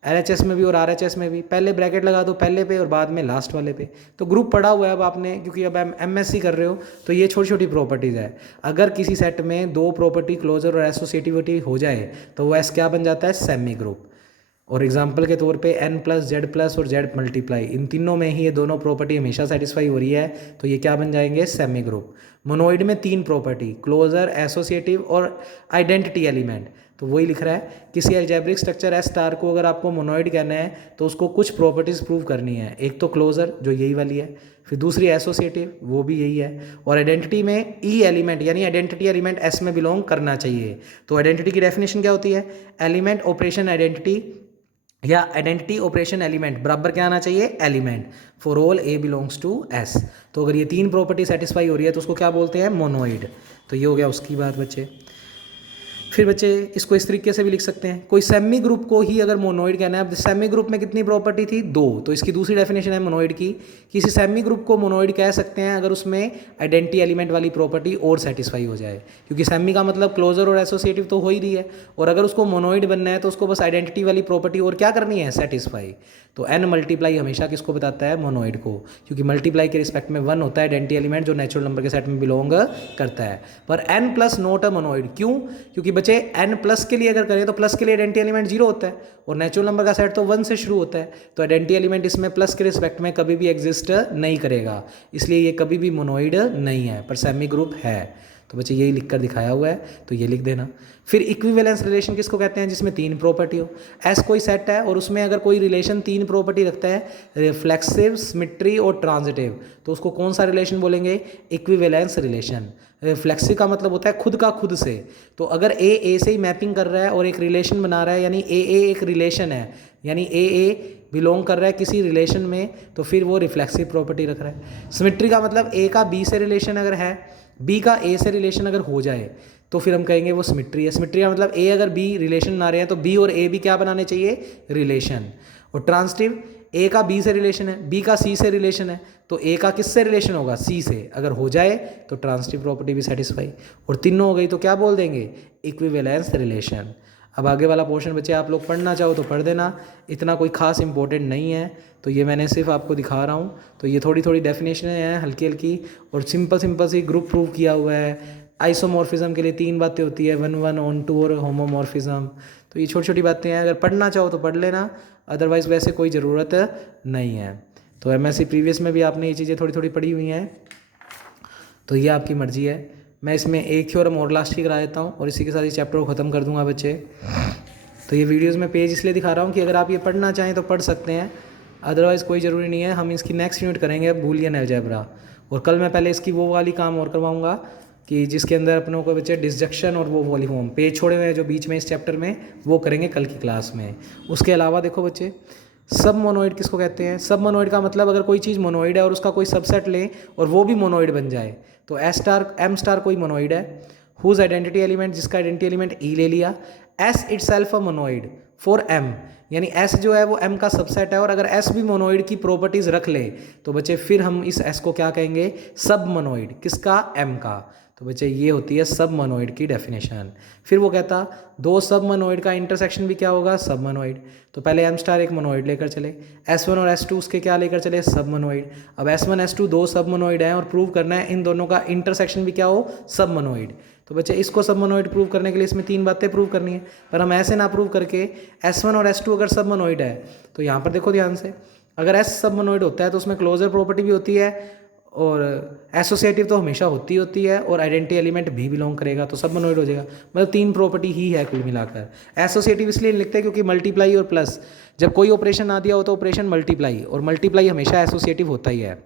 LHS में भी और RHS में भी, पहले ब्रैकेट लगा दो पहले पे और बाद में लास्ट वाले पे। तो ग्रुप पढ़ा हुआ है अब आपने, क्योंकि अब MSc कर रहे हो, तो ये छोटी छोटी प्रॉपर्टीज़ है। अगर किसी सेट में 2 प्रॉपर्टी क्लोजर और एसोसिएटिविटी हो जाए तो वो एस क्या बन जाता है, सेमी ग्रुप। और एग्जाम्पल के तौर पे n प्लस जेड प्लस और जेड मल्टीप्लाई, इन तीनों में ही ये दोनों प्रॉपर्टी हमेशा सेटिस्फाई हो रही है, तो ये क्या बन जाएंगे, सेमी ग्रुप। मोनोइड में 3 प्रॉपर्टी, क्लोजर, एसोसिएटिव और आइडेंटिटी एलिमेंट। तो वही लिख रहा है, किसी अलजेब्रिक स्ट्रक्चर एस स्टार को अगर आपको मोनोइड कहना है तो उसको कुछ प्रॉपर्टीज़ प्रूव करनी है। एक तो क्लोजर जो यही वाली है, फिर दूसरी एसोसिएटिव वो भी यही है, और आइडेंटिटी में ई एलिमेंट, यानी आइडेंटिटी एलिमेंट एस में बिलोंग करना चाहिए। तो आइडेंटिटी की डेफिनेशन क्या होती है, एलिमेंट ऑपरेशन आइडेंटिटी या आइडेंटिटी ऑपरेशन एलिमेंट बराबर क्या आना चाहिए, element for all A belongs to S. तो अगर ये 3 प्रॉपर्टी सेटिस्फाई हो रही है तो उसको क्या बोलते हैं, मोनोइड। तो ये हो गया उसकी बात बच्चे। फिर बच्चे इसको इस तरीके से भी लिख सकते हैं, कोई सेमी ग्रुप को ही अगर मोनोइड कहना है। अब सेमी ग्रुप में कितनी प्रॉपर्टी थी, 2, तो इसकी दूसरी डेफिनेशन है मोनोइड की, किसी सेमी ग्रुप को मोनोइड कह सकते हैं अगर उसमें आइडेंटिटी एलिमेंट वाली प्रॉपर्टी और सेटिस्फाई हो जाए, क्योंकि सेमी का मतलब क्लोजर और एसोसिएटिव तो हो ही रही है, और अगर उसको मोनोइड बनना है तो उसको बस आइडेंटिटी वाली प्रॉपर्टी और क्या करनी है, सेटिस्फाई। तो n मल्टीप्लाई हमेशा किसको बताता है, मोनोइड को, क्योंकि मल्टीप्लाई के रिस्पेक्ट में 1 होता है आइडेंटिटी एलिमेंट जो नेचुरल नंबर के सेट में बिलोंग करता है। पर n plus not a monoid, क्यों, क्योंकि बच्चे n प्लस के लिए अगर करें तो प्लस के लिए आइडेंटिटी एलिमेंट 0 होता है, और नेचुरल नंबर का सेट तो 1 से शुरू होता है, तो आइडेंटिटी एलिमेंट इसमें प्लस के रिस्पेक्ट में कभी भी एग्जिस्ट नहीं करेगा, इसलिए ये कभी भी मोनोइड नहीं है, पर सेमी ग्रुप है। तो बच्चे यही लिख कर दिखाया हुआ है, तो ये लिख देना। फिर इक्विवेलेंस रिलेशन किसको कहते हैं, जिसमें 3 प्रॉपर्टी हो। एस कोई सेट है और उसमें अगर कोई रिलेशन 3 प्रॉपर्टी रखता है, रिफ्लेक्सिव, सिमेट्री और ट्रांजिटिव, तो उसको कौन सा रिलेशन बोलेंगे, इक्विवेलेंस रिलेशन। रिफ्लेक्सिव का मतलब होता है खुद का खुद से, तो अगर ए से ही मैपिंग कर रहा है और एक रिलेशन बना रहा है, यानी ए एक रिलेशन है, यानी ए बिलोंग कर रहा है किसी रिलेशन में, तो फिर वो रिफ्लेक्सिव प्रॉपर्टी रख रहा है। सिमेट्री का मतलब ए का बी से रिलेशन अगर है, बी का ए से रिलेशन अगर हो जाए, तो फिर हम कहेंगे वो सिमेट्री है। सिमेट्री का मतलब ए अगर बी रिलेशन बना रहे हैं तो बी और ए भी क्या बनाने चाहिए, रिलेशन। और ट्रांजिटिव, ए का बी से रिलेशन है, बी का सी से रिलेशन है, तो ए का किससे रिलेशन होगा, सी से, अगर हो जाए तो ट्रांजिटिव प्रॉपर्टी भी सेटिस्फाई। और तीनों हो गई तो क्या बोल देंगे, इक्विवेलेंस रिलेशन। अब आगे वाला पोर्शन बच्चे आप लोग पढ़ना चाहो तो पढ़ देना, इतना कोई खास इंपॉर्टेंट नहीं है, तो ये मैंने सिर्फ आपको दिखा रहा हूँ। तो ये थोड़ी थोड़ी डेफिनेशन है हल्की हल्की, और सिंपल सी ग्रुप प्रूव किया हुआ है। आइसोमॉर्फिज्म के लिए 3 बातें होती है, 1 1 ऑन 2 और होमोमॉर्फिज्म। तो ये छोटी छोटी बातें हैं, अगर पढ़ना चाहो तो पढ़ लेना, अदरवाइज़ वैसे कोई ज़रूरत नहीं है। तो एमएससी प्रीवियस में भी आपने ये चीज़ें थोड़ी थोड़ी पढ़ी हुई हैं, तो ये आपकी मर्ज़ी है। मैं इसमें एक थ्योरम और लास्ट की करा देता हूँ और इसी के साथ इस चैप्टर को ख़त्म कर दूंगा बच्चे। तो ये वीडियोज़ में पेज इसलिए दिखा रहा हूँ कि अगर आप ये पढ़ना चाहें तो पढ़ सकते हैं, अदरवाइज़ कोई ज़रूरी नहीं है। हम इसकी नेक्स्ट यूनिट करेंगे बूलियन अलजेब्रा, और कल मैं पहले इसकी वो वाली काम और करवाऊँगा कि जिसके अंदर अपनों को बच्चे डिसजंक्शन और वो वाली फॉर्म पेज छोड़े हुए हैं जो बीच में इस चैप्टर में, वो करेंगे कल की क्लास में। उसके अलावा देखो बच्चे, सब मोनोइड किसको कहते हैं। सब मोनोइड का मतलब अगर कोई चीज़ मोनोइड है और उसका कोई सबसेट लें और वो भी मोनोइड बन जाए, तो एस स्टार एम स्टार कोई मोनोइड है, हुज आइडेंटिटी एलिमेंट, जिसका आइडेंटिटी एलिमेंट ई ले लिया, S itself a monoid for M, यानी एस जो है वो एम का सबसेट है, और अगर एस भी मोनोइड की प्रॉपर्टीज़ रख ले तो बच्चे फिर हम इस एस को क्या कहेंगे, सब मोनोइड, किसका, एम का। तो बच्चे ये होती है सब मोनोइड की डेफिनेशन। फिर वो कहता दो सब मोनोइड का इंटरसेक्शन भी क्या होगा, सब मोनोइड। तो पहले एम स्टार एक मोनोइड लेकर चले, S1 और S2 उसके क्या लेकर चले, सब मोनोइड। अब S1 S2 दो सब मोनोइड हैं और प्रूव करना है इन दोनों का इंटरसेक्शन भी क्या हो, सब मोनोइड। तो बच्चे इसको सब मोनोइड प्रूव करने के लिए इसमें 3 बातें प्रूव करनी है, पर हम ऐसे ना प्रूव करके S1 और S2 अगर सब मोनोइड है, तो यहाँ पर देखो ध्यान से, अगर S सब मोनोइड होता है तो उसमें क्लोजर प्रॉपर्टी भी होती है, और एसोसिएटिव तो हमेशा होती है, और आइडेंटिटी एलिमेंट भी बिलोंग करेगा, तो सब मोनोइड हो जाएगा। मतलब 3 प्रॉपर्टी ही है कुल मिलाकर। एसोसिएटिव इसलिए लिखते हैं क्योंकि मल्टीप्लाई और प्लस, जब कोई ऑपरेशन ना दिया हो तो ऑपरेशन मल्टीप्लाई, और मल्टीप्लाई हमेशा एसोसिएटिव होता ही है।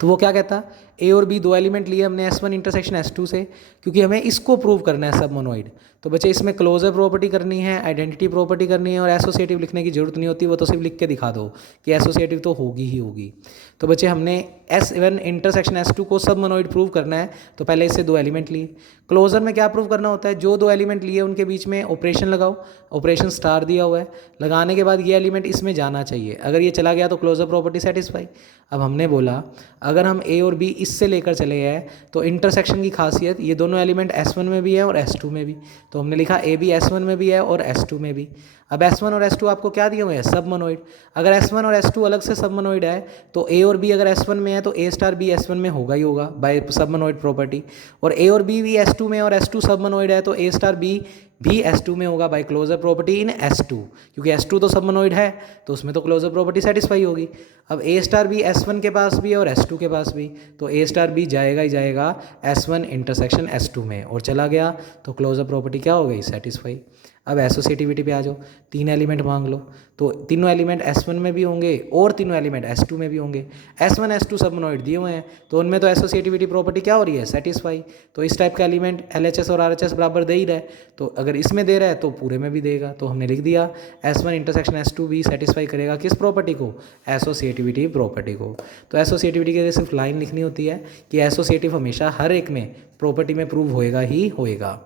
तो वो क्या कहता, ए और बी दो एलिमेंट लिए हमने S1 इंटरसेक्शन S2 से, क्योंकि हमें इसको प्रूव करना है सब मोनोइड। तो बच्चे इसमें क्लोजर प्रॉपर्टी करनी है, आइडेंटिटी प्रॉपर्टी करनी है, और एसोसिएटिव लिखने की जरूरत नहीं होती, वो तो सिर्फ लिख के दिखा दो कि एसोसिएटिव तो होगी ही होगी। तो बच्चे हमने S1 इंटरसेक्शन S2 को सब मोनोइड प्रूव करना है, तो पहले इससे 2 एलिमेंट लिए। क्लोजर में क्या प्रूव करना होता है, जो 2 एलिमेंट लिए उनके बीच में ऑपरेशन लगाओ, ऑपरेशन स्टार दिया हुआ है, लगाने के बाद ये एलिमेंट इसमें जाना चाहिए, अगर ये चला गया तो क्लोजर प्रॉपर्टी सेटिस्फाई। अब हमने बोला अगर हम ए और बी इससे लेकर चले हैं तो इंटरसेक्शन की खासियत, ये दोनों एलिमेंट S1 में भी है और S2 में भी, तो हमने लिखा ए भी S1 में भी है और S2 में भी। अब S1 और S2 आपको क्या दिए हुए हैं, सब मोनोइड। अगर S1 और S2 अलग से सब मोनोइड है तो ए और बी अगर S1 में है तो ए स्टार बी S1 में होगा ही होगा बाय सब मोनोइड प्रॉपर्टी, और ए और बी भी S2 में और S2 सब मोनोइड है तो ए स्टार बी भी S2 में होगा by closure property in S2, क्योंकि S2 तो सब मोनोइड है तो उसमें तो क्लोजर प्रॉपर्टी सेटिस्फाई होगी। अब ए स्टार बी S1 के पास भी है और S2 के पास भी, तो ए स्टार बी जाएगा ही जाएगा S1 इंटरसेक्शन S2 में, और चला गया तो क्लोजर प्रॉपर्टी क्या हो गई, सेटिस्फाई। अब एसोसिएटिविटी पे आ जाओ, 3 एलिमेंट मांग लो, तो तीनों एलिमेंट S1 में भी होंगे और तीनों एलिमेंट S2 में भी होंगे। S1 S2 सब मोनोइड दिए हुए हैं तो उनमें तो एसोसिएटिविटी प्रॉपर्टी क्या हो रही है, सेटिस्फाई। तो इस टाइप का एलिमेंट LHS और RHS बराबर दे ही रहा है, तो अगर इसमें दे रहा है तो पूरे में भी देगा। तो हमने लिख दिया S1 इंटरसेक्शन S2 भी सेटिस्फाई करेगा किस प्रॉपर्टी को, एसोसिएटिविटी प्रॉपर्टी को। तो एसोसिएटिविटी के लिए सिर्फ लाइन लिखनी होती है कि एसोसिएटिव हमेशा हर एक में प्रॉपर्टी में प्रूव होएगा ही होएगा।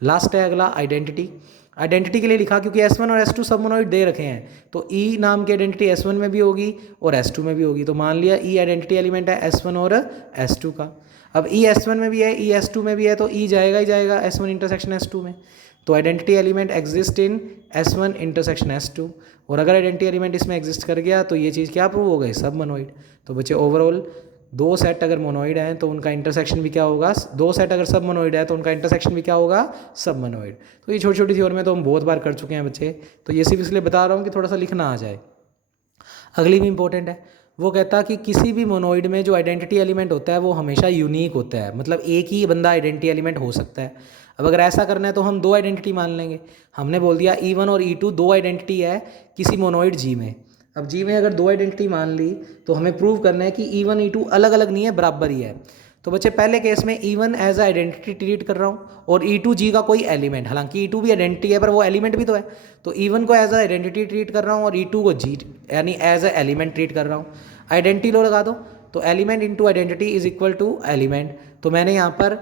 लास्ट है अगला आइडेंटिटी। आइडेंटिटी के लिए लिखा क्योंकि S1 और S2 सब मोनोइड दे रखे हैं तो E नाम की आइडेंटिटी S1 में भी होगी और S2 में भी होगी, तो मान लिया E आइडेंटिटी एलिमेंट है S1 और S2 का। अब E S1 में भी है, E S2 में भी है, तो E जाएगा ही जाएगा S1 इंटरसेक्शन S2 में। तो identity element exist in S1 intersection S2, और अगर आइडेंटिटी एलिमेंट इसमें एग्जिस्ट कर गया तो ये चीज़ क्या प्रूव हो गई, सब मोनोइड। तो बच्चे ओवरऑल 2 सेट अगर मोनोइड हैं तो उनका इंटरसेक्शन भी क्या होगा, 2 सेट अगर सब मोनोइड है तो उनका इंटरसेक्शन भी क्या होगा, सब मोनोइड। तो ये छोटी छोटी थ्योरी में तो हम बहुत बार कर चुके हैं बच्चे, तो ये सिर्फ इसलिए बता रहा हूँ कि थोड़ा सा लिखना आ जाए। अगली भी इंपॉर्टेंट है, वो कहता कि किसी भी मोनोइड में जो आइडेंटिटी एलिमेंट होता है वो हमेशा यूनिक होता है, मतलब एक ही बंदा आइडेंटिटी एलिमेंट हो सकता है। अब अगर ऐसा करना है तो हम दो आइडेंटिटी मान लेंगे। हमने बोल दिया E1 और E2 दो आइडेंटिटी है किसी मोनोइड जी में। अब जी में अगर दो आइडेंटिटी मान ली तो हमें प्रूव करना है कि E1 E2 अलग अलग नहीं है, बराबर ही है। तो बच्चे पहले केस में E1 एज आइडेंटिटी ट्रीट कर रहा हूँ और E2 जी का कोई एलिमेंट, हालांकि E2 भी आइडेंटिटी है पर वो एलिमेंट भी तो है। तो E1 को एज आइडेंटिटी ट्रीट कर रहा हूँ और E2 को जी यानी एज ए एलिमेंट ट्रीट कर रहा हूँ। आइडेंटिटी लो लगा दो, तो element into identity is equal to element. तो मैंने यहाँ पर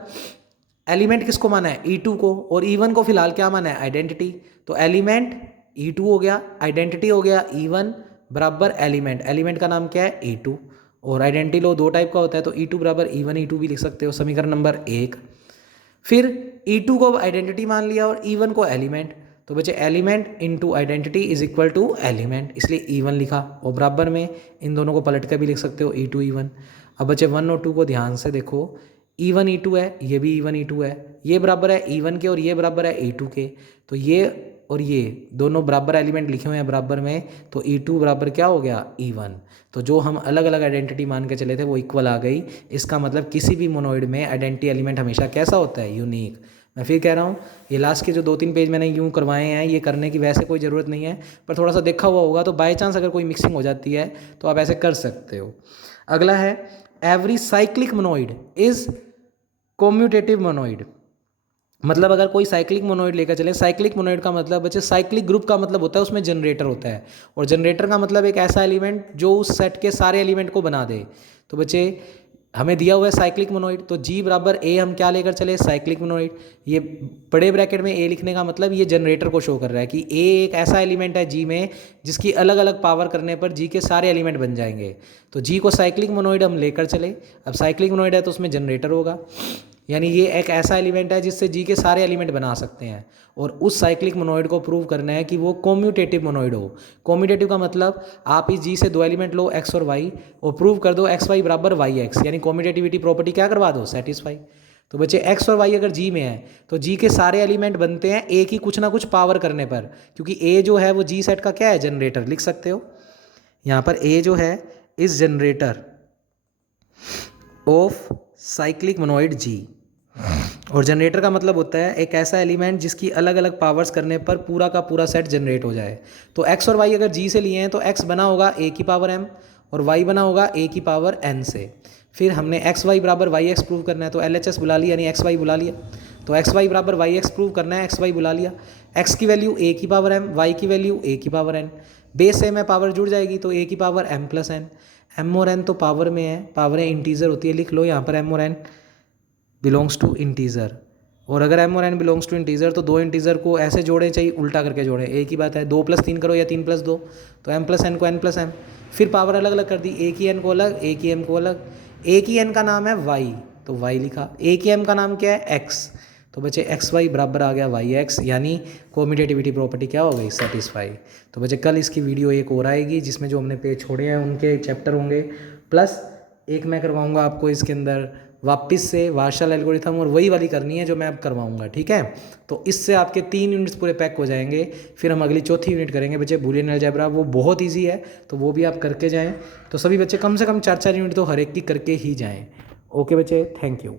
एलिमेंट किसको माना है, E2 को, और E1 को फिलहाल क्या माना है, आइडेंटिटी। तो एलिमेंट E2 हो गया, आइडेंटिटी हो गया E1 बराबर एलिमेंट, एलिमेंट का नाम क्या है E2। और आइडेंटिटी लो दो टाइप का होता है, तो E2 बराबर E1 E2 भी लिख सकते हो, समीकरण नंबर 1। फिर E2 को आइडेंटिटी मान लिया और E1 को एलिमेंट, तो बचे element into identity is equal to element, इसलिए E1 लिखा। और बराबर में इन दोनों को पलट कर भी लिख सकते हो E2 E1। अब बचे 1 और 2 को ध्यान से देखो, E1 E2 है, ये भी E1 E2 है, ये बराबर है E1 के और ये बराबर है E2 के। तो ये और ये दोनों बराबर एलिमेंट लिखे हुए हैं बराबर में, तो E2 बराबर क्या हो गया E1। तो जो हम अलग अलग आइडेंटिटी मान के चले थे वो इक्वल आ गई। इसका मतलब किसी भी मोनोइड में आइडेंटिटी एलिमेंट हमेशा कैसा होता है, यूनिक। मैं फिर कह रहा हूँ, ये लास्ट के जो 2-3 पेज मैंने यूँ करवाए हैं, ये करने की वैसे कोई ज़रूरत नहीं है, पर थोड़ा सा देखा हुआ होगा तो बाय चांस अगर कोई मिक्सिंग हो जाती है तो आप ऐसे कर सकते हो। अगला है every cyclic monoid is commutative monoid. मतलब अगर कोई साइक्लिक मोनोइड लेकर चले, साइक्लिक मोनोइड का मतलब बच्चे, साइक्लिक ग्रुप का मतलब होता है उसमें जनरेटर होता है, और जनरेटर का मतलब एक ऐसा एलिमेंट जो उस सेट के सारे एलिमेंट को बना दे। तो बच्चे हमें दिया हुआ है साइक्लिक मोनोइड, तो जी बराबर ए हम क्या लेकर चले, साइक्लिक मोनोइड। ये बड़े ब्रैकेट में ए लिखने का मतलब ये जनरेटर को शो कर रहा है कि ए एक ऐसा एलिमेंट है जी में जिसकी अलग अलग पावर करने पर जी के सारे एलिमेंट बन जाएंगे। तो जी को साइक्लिक मोनोइड हम लेकर चले। अब साइक्लिक मोनोइड है तो उसमें जनरेटर होगा, यानी ये एक ऐसा एलिमेंट है जिससे जी के सारे एलिमेंट बना सकते हैं। और उस साइक्लिक मोनोइड को प्रूव करना है कि वो कॉम्यूटेटिव मोनोइड हो। कॉम्यूटेटिव का मतलब आप इस जी से दो एलिमेंट लो x और y और प्रूव कर दो x y बराबर yx, यानी कॉम्यूटेटिविटी प्रॉपर्टी क्या करवा दो, सेटिस्फाई। तो बच्चे x और y अगर जी में है तो जी के सारे एलिमेंट बनते हैं ए की कुछ ना कुछ पावर करने पर, क्योंकि ए जो है वो जी सेट का क्या है, जनरेटर। लिख सकते हो यहाँ पर ए जो है is generator of cyclic monoid G. और जनरेटर का मतलब होता है एक ऐसा एलिमेंट जिसकी अलग अलग पावर्स करने पर पूरा का पूरा सेट जनरेट हो जाए। तो x और y अगर g से लिए हैं तो x बना होगा a की पावर m और y बना होगा a की पावर n से। फिर हमने x y बराबर y x प्रूव करना है, तो LHS बुला लिया यानी x y बुला लिया। तो x y बराबर y x प्रूव करना है, x y बुला लिया। x की वैल्यू a की पावर m, y की वैल्यू a की पावर n। बेस से में पावर जुड़ जाएगी तो a की power m plus n। m और n तो पावर में है, पावरें इंटीजर होती है, लिख लो यहाँ पर m और n बिलोंग्स टू इंटीजर। और अगर m और n बिलोंग्स टू इंटीजर तो दो इंटीजर को ऐसे जोड़े, चाहिए उल्टा करके जोड़ें, एक ही बात है। 2 + 3 करो या 3 + 2, तो m + n को n + m। फिर पावर अलग अलग कर दी, a की n को अलग, a की m को अलग। a की n का नाम है y, तो y लिखा। a की m का नाम क्या है, x। तो बच्चे x y बराबर आ गया y x, यानी कॉम्यूटेटिविटी प्रॉपर्टी क्या हो गई, सेटिस्फाई। तो बच्चे कल इसकी वीडियो एक और आएगी जिसमें जो हमने पेज छोड़े हैं उनके चैप्टर होंगे, प्लस एक मैं करवाऊँगा आपको इसके अंदर वापस से वार्शल एल्गोरिथम, और वही वाली करनी है जो मैं अब करवाऊंगा, ठीक है। तो इससे आपके 3 यूनिट्स पूरे पैक हो जाएंगे। फिर हम अगली चौथी यूनिट करेंगे बच्चे बूलियन अलजेब्रा, वो बहुत इजी है, तो वो भी आप करके जाएं। तो सभी बच्चे कम से कम 4-4 यूनिट तो हर एक की करके ही जाएं। ओके बच्चे, थैंक यू।